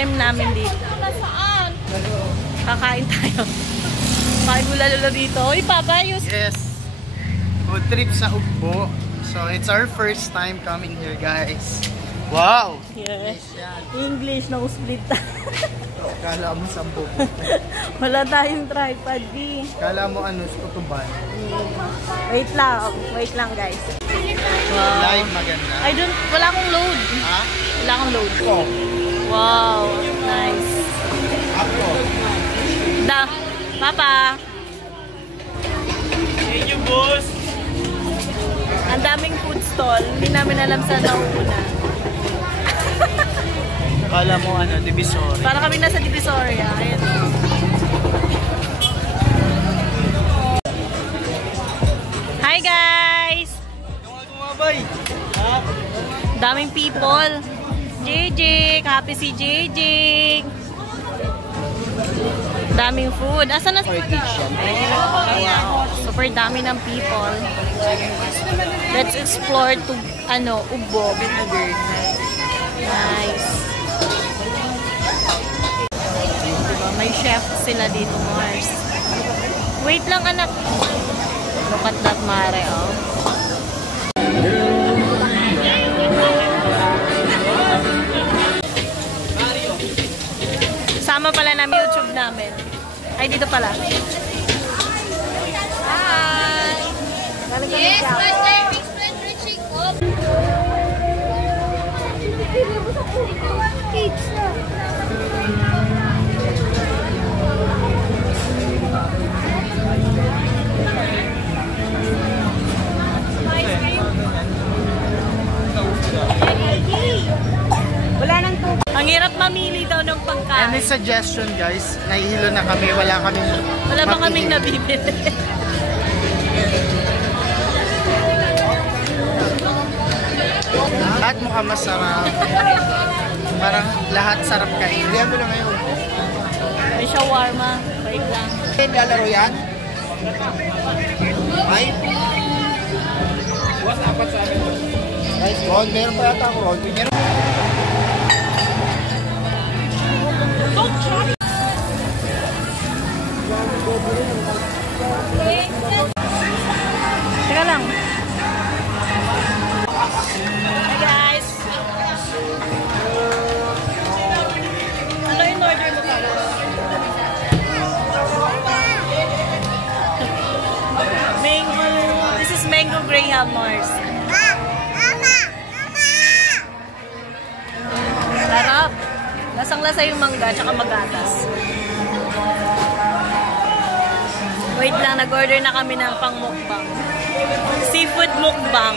time namin dito. Kakain tayo. Kain mo lalo dito. Uy, Papa, Yes. Food trip sa Ugbo. So, it's our first time coming here, guys. Wow! Yes. English na split. Kala mo sampo. Wala tayong tripod, B. Kala mo ano, skutuban. Wait lang, guys. Wow. Live maganda. Wala akong load. Ha? Wala akong load. Oh. Wow, nice. Ako. Papa. Thank you, boss. Ang daming food stall. Hindi namin alam saan nauuna. Kala mo ano, Divisoria. Para kami nasa Divisoria. Ayan. Hi guys! Daming people. JJ, happy si JJ. Daming food. Asan na? Wow. Super dami ng people. Let's explore to Ugbo. Nice. May chef sila dito, Mars. Wait lang, anak. Look at that, Mare, oh. Sama pala ng YouTube namin. Ay, dito pala. Hi! Yes, Master Express reaching up. Wala nang tubig. Ang hirap mamili daw ng pagkain. Any suggestion, guys? Nahihilo na kami. Wala pa kaming nabibili. Lahat mukhang masarap. Parang lahat sarap kain. Hindi mo na ngayon. May shawarma. Wait lang. Lalaro yan? Ay? What's apat sa amin? Guys, Ron, meron pa yata ako, Ron. Teka lang. Hi guys. Ano in order mo pala? Mango. This is mango graham, Mars. Sarap. Lasang-lasa yung mangga tsaka magatas. Wait lang, nag-order na kami ng pang-mukbang. Seafood mukbang.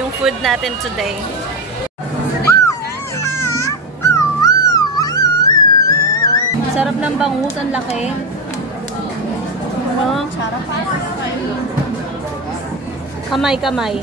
Yung food natin today. Sarap ng bangus, ang laki. Ano? Kamay.